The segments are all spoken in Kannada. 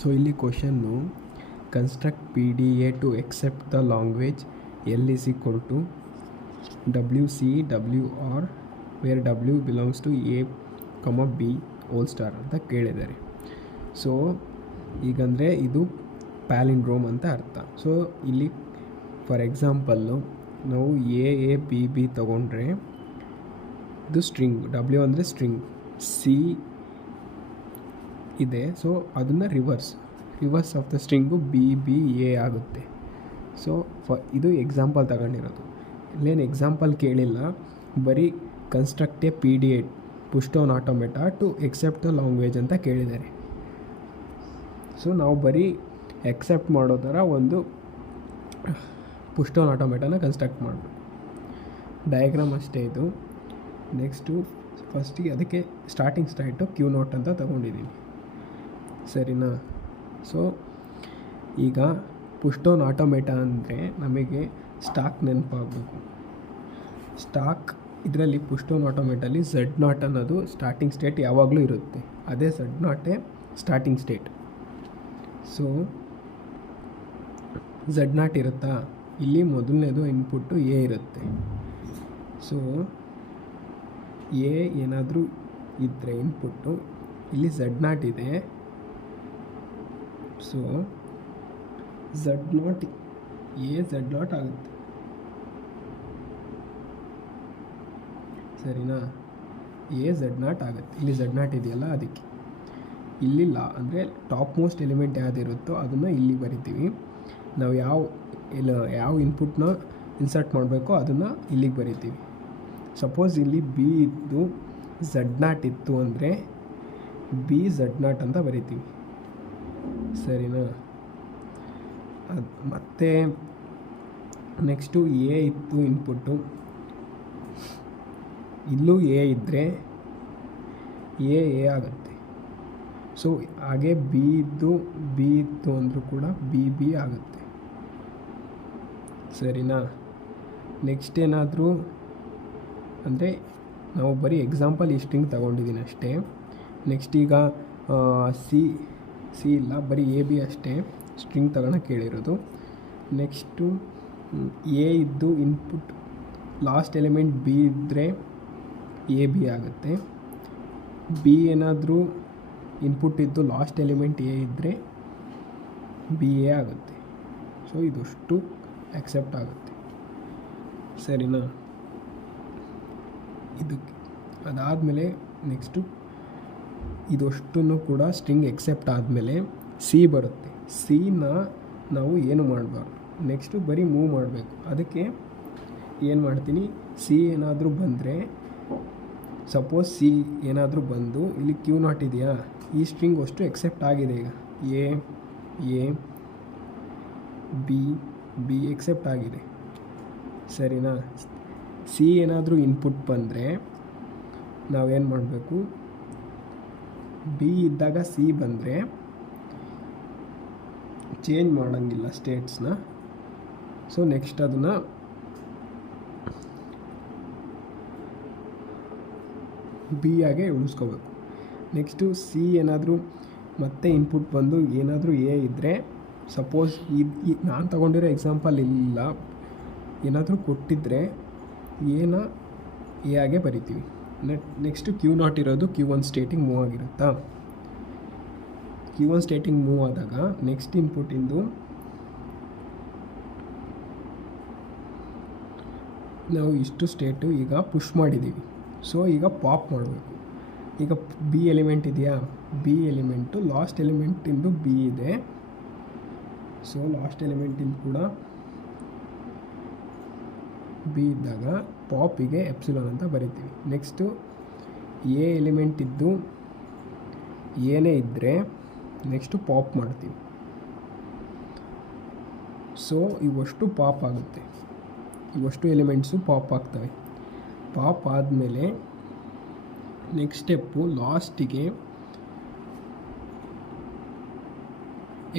ಸೊ ಇಲ್ಲಿ ಕ್ವಶನ್ನು construct P D A to accept the language L is equal to WCWR where W belongs to A, B whole star ಅಂತ ಕೇಳಿದ್ದಾರೆ. ಸೊ ಈಗಂದರೆ ಇದು ಪ್ಯಾಲಿಂಡ್ರೋಮ್ ಅಂತ ಅರ್ಥ. ಸೊ ಇಲ್ಲಿ ಫಾರ್ ಎಕ್ಸಾಂಪಲ್ಲು ನಾವು A ತೊಗೊಂಡ್ರೆ ಇದು ಸ್ಟ್ರಿಂಗ್, W ಅಂದರೆ ಸ್ಟ್ರಿಂಗ್, C ಇದೆ. ಸೊ ಅದನ್ನು reverse of the string BA ಆಗುತ್ತೆ. ಸೊ ಇದು ಎಕ್ಸಾಂಪಲ್ ತಗೊಂಡಿರೋದು. ಇಲ್ಲೇನು ಎಕ್ಸಾಂಪಲ್ ಕೇಳಿಲ್ಲ, ಬರೀ construct a PDA push down automata to accept the language ಅಂತ ಕೇಳಿದ್ದಾರೆ. ಸೊ ನಾವು ಬರೀ ಎಕ್ಸೆಪ್ಟ್ ಮಾಡೋ ಥರ ಒಂದು ಪುಶ್ ಡೌನ್ ಆಟೋಮೇಟಾನ ಕನ್ಸ್ಟ್ರಕ್ಟ್ ಮಾಡಬೇಕು. ಡಯಾಗ್ರಾಮ್ ಅಷ್ಟೇ ಇದು. ನೆಕ್ಸ್ಟು ಫಸ್ಟಿಗೆ ಅದಕ್ಕೆ ಸ್ಟಾರ್ಟಿಂಗ್ ಸ್ಟೇಟು Q0 ಅಂತ ತೊಗೊಂಡಿದ್ದೀನಿ, ಸರಿನಾ. ಸೊ ಈಗ ಪುಶ್ ಡೌನ್ ಆಟೋಮೇಟಾ ಅಂದರೆ ನಮಗೆ ಸ್ಟಾಕ್ ನೆನಪಾಗಬೇಕು. ಸ್ಟಾಕ್ ಇದರಲ್ಲಿ ಪುಶ್ ಡೌನ್ ಆಟೋಮೇಟಲ್ಲಿ Z0 ಅನ್ನೋದು ಸ್ಟಾರ್ಟಿಂಗ್ ಸ್ಟೇಟ್ ಯಾವಾಗಲೂ ಇರುತ್ತೆ. ಅದೇ Z0 starting state. So Z0 ಇರುತ್ತಾ, ಇಲ್ಲಿ ಮೊದಲನೇದು ಇನ್ಪುಟ್ಟು A ಇರುತ್ತೆ. ಸೊ A ಏನಾದರೂ ಇದ್ದರೆ ಇನ್ಪುಟ್ಟು, ಇಲ್ಲಿ Z0 ಇದೆ. ಸೊ Z0 ಆಗುತ್ತೆ, ಸರಿನಾ. Z0 ಆಗುತ್ತೆ, ಇಲ್ಲಿ Z0 ಇದೆಯಲ್ಲ ಅದಕ್ಕೆ. ಇಲ್ಲಿ ಅಂದರೆ ಟಾಪ್ ಮೋಸ್ಟ್ ಎಲಿಮೆಂಟ್ ಯಾವುದಿರುತ್ತೋ ಅದನ್ನು ಇಲ್ಲಿ ಬರಿತೀವಿ. ನಾವು ಯಾವ ಇನ್ಪುಟ್ನ ಇನ್ಸರ್ಟ್ ಮಾಡಬೇಕೋ ಅದನ್ನು ಇಲ್ಲಿಗೆ ಬರಿತೀವಿ. ಸಪೋಸ್ ಇಲ್ಲಿ B ಇದ್ದು Z0 ಇತ್ತು ಅಂದರೆ Z0 ಅಂತ ಬರಿತೀವಿ, ಸರಿನಾ. ಮತ್ತು ನೆಕ್ಸ್ಟು A ಇತ್ತು ಇನ್ಪುಟ್ಟು, ಇಲ್ಲೂ A ಇದ್ದರೆ A ಆಗುತ್ತೆ. ಸೊ ಹಾಗೆ B ಇತ್ತು ಅಂದರೂ ಕೂಡ B ಆಗುತ್ತೆ, ಸರಿನಾ. ನೆಕ್ಸ್ಟ್ ಏನಾದರೂ ಅಂದರೆ ನಾವು ಬರೀ ಎಕ್ಸಾಂಪಲ್ ಈ ಸ್ಟ್ರಿಂಗ್ ತೊಗೊಂಡಿದ್ದೀನಿ ಅಷ್ಟೇ. ನೆಕ್ಸ್ಟ್ ಈಗ ಸಿ ಇಲ್ಲ, ಬರೀ AB ಅಷ್ಟೇ ಸ್ಟ್ರಿಂಗ್ ತಗೊಳಕ್ಕೆ ಕೇಳಿರೋದು. ನೆಕ್ಸ್ಟು A ಇದ್ದು ಇನ್ಪುಟ್ ಲಾಸ್ಟ್ ಎಲಿಮೆಂಟ್ B ಇದ್ದರೆ AB ಆಗುತ್ತೆ. B ಏನಾದರೂ ಇನ್ಪುಟ್ ಇದ್ದು ಲಾಸ್ಟ್ ಎಲಿಮೆಂಟ್ A ಇದ್ದರೆ BA ಆಗುತ್ತೆ. ಸೊ ಇದಷ್ಟು ಆಕ್ಸೆಪ್ಟ್ ಆಗುತ್ತೆ, ಸರಿನಾ. ಅದಾದಮೇಲೆ ನೆಕ್ಸ್ಟು ಇದಷ್ಟನ್ನು ಕೂಡ ಸ್ಟ್ರಿಂಗ್ ಎಕ್ಸೆಪ್ಟ್ ಆದಮೇಲೆ C ಬರುತ್ತೆ. Cನ ನಾವು ಏನು ಮಾಡಬಾರ್ದು, ನೆಕ್ಸ್ಟು ಬರೀ ಮೂವ್ ಮಾಡಬೇಕು. ಅದಕ್ಕೆ ಏನು ಮಾಡ್ತೀನಿ, C ಏನಾದರೂ ಬಂದರೆ, ಸಪೋಸ್ C ಏನಾದರೂ ಬಂದು ಇಲ್ಲಿ Q0 ಇದೆಯಾ, ಈ ಸ್ಟ್ರಿಂಗ್ ಅಷ್ಟು ಎಕ್ಸೆಪ್ಟ್ ಆಗಿದೆ. ಈಗ A B ಎಕ್ಸೆಪ್ಟ್ ಆಗಿದೆ, ಸರಿನಾ. C ಏನಾದರೂ ಇನ್ಪುಟ್ ಬಂದರೆ ನಾವೇನು ಮಾಡಬೇಕು, B ಇದ್ದಾಗ C ಬಂದರೆ ಚೇಂಜ್ ಮಾಡೋಂಗಿಲ್ಲ ಸ್ಟೇಟ್ಸ್ನ. ಸೊ ನೆಕ್ಸ್ಟ್ ಅದನ್ನು B ಆಗೆ ಉಳಿಸ್ಕೋಬೇಕು. ನೆಕ್ಸ್ಟು C ಏನಾದರೂ ಮತ್ತೆ ಇನ್ಪುಟ್ ಬಂದು ಏನಾದರೂ A ಇದ್ದರೆ, ಸಪೋಸ್ ನಾನು ತಗೊಂಡಿರೋ ಎಕ್ಸಾಂಪಲ್ ಇಲ್ಲ, ಏನಾದರೂ ಕೊಟ್ಟಿದ್ದರೆ A ಆಗೆ ಬರಿತೀವಿ. ನೆಕ್ಸ್ಟು Q0 ಇರೋದು Q1 ಸ್ಟೇಟಿಂಗ್ ಮೂವ್ ಆಗಿರುತ್ತಾ. Q1 ಸ್ಟೇಟಿಂಗ್ ಮೂವ್ ಆದಾಗ ನೆಕ್ಸ್ಟ್ ಇನ್ಪುಟ್ಟಿಂದು ನಾವು ಇಷ್ಟು ಸ್ಟೇಟು ಈಗ ಪುಷ್ ಮಾಡಿದ್ದೀವಿ. ಸೊ ಈಗ ಪಾಪ್ ಮಾಡಬೇಕು. ಈಗ B ಎಲಿಮೆಂಟ್ ಇದೆಯಾ, B ಎಲಿಮೆಂಟು ಲಾಸ್ಟ್ ಎಲಿಮೆಂಟಿಂದು B ಇದೆ. ಸೊ ಲಾಸ್ಟ್ ಎಲಿಮೆಂಟಿಂದು ಕೂಡ B ಇದ್ದಾಗ ಪಾಪಿಗೆ ಎಪ್ಸಿಲಾನ್ ಅಂತ ಬರಿತೀವಿ. ನೆಕ್ಸ್ಟು A ಎಲಿಮೆಂಟ್ ಇದ್ದು ಏನೇ ಇದ್ದರೆ ನೆಕ್ಸ್ಟು ಪಾಪ್ ಮಾಡ್ತೀವಿ. ಸೊ ಇವಷ್ಟು ಪಾಪ್ ಆಗುತ್ತೆ, ಇವಷ್ಟು ಎಲಿಮೆಂಟ್ಸು ಪಾಪ್ ಆಗ್ತವೆ. ಪಾಪ್ ಆದಮೇಲೆ ನೆಕ್ಸ್ಟ್ ಸ್ಟೆಪ್ಪು ಲಾಸ್ಟಿಗೆ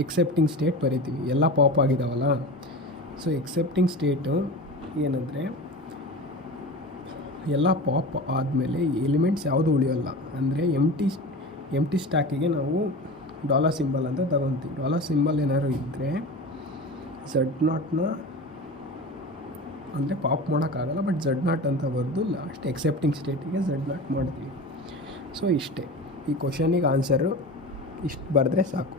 ಎಕ್ಸೆಪ್ಟಿಂಗ್ ಸ್ಟೇಟ್ ಬರಿತೀವಿ. ಎಲ್ಲ ಪಾಪ್ ಆಗಿದಾವಲ್ಲ. ಸೊ ಎಕ್ಸೆಪ್ಟಿಂಗ್ ಸ್ಟೇಟು ಏನಂದರೆ ಎಲ್ಲ ಪಾಪ್ ಆದಮೇಲೆ ಎಲಿಮೆಂಟ್ಸ್ ಯಾವುದು ಉಳಿಯೋಲ್ಲ. ಅಂದರೆ ಎಂಟಿ ಸ್ಟ್ಯಾಕಿಗೆ ನಾವು ಡಾಲರ್ ಸಿಂಬಲ್ ಅಂತ ತಗೊತೀವಿ. ಡಾಲರ್ ಸಿಂಬಲ್ ಏನಾದ್ರು ಇದ್ದರೆ Z0ನ ಅಂದರೆ ಪಾಪ್ ಮಾಡೋಕ್ಕಾಗಲ್ಲ, ಬಟ್ Z0 ಅಂತ ಬರೆದು ಲಾಸ್ಟ್ ಎಕ್ಸೆಪ್ಟಿಂಗ್ ಸ್ಟೇಟಿಗೆ Z0 ಮಾಡ್ತೀವಿ. ಸೊ ಇಷ್ಟೇ, ಈ ಕ್ವಶನಿಗೆ ಆನ್ಸರು ಇಷ್ಟು ಬರೆದ್ರೆ ಸಾಕು.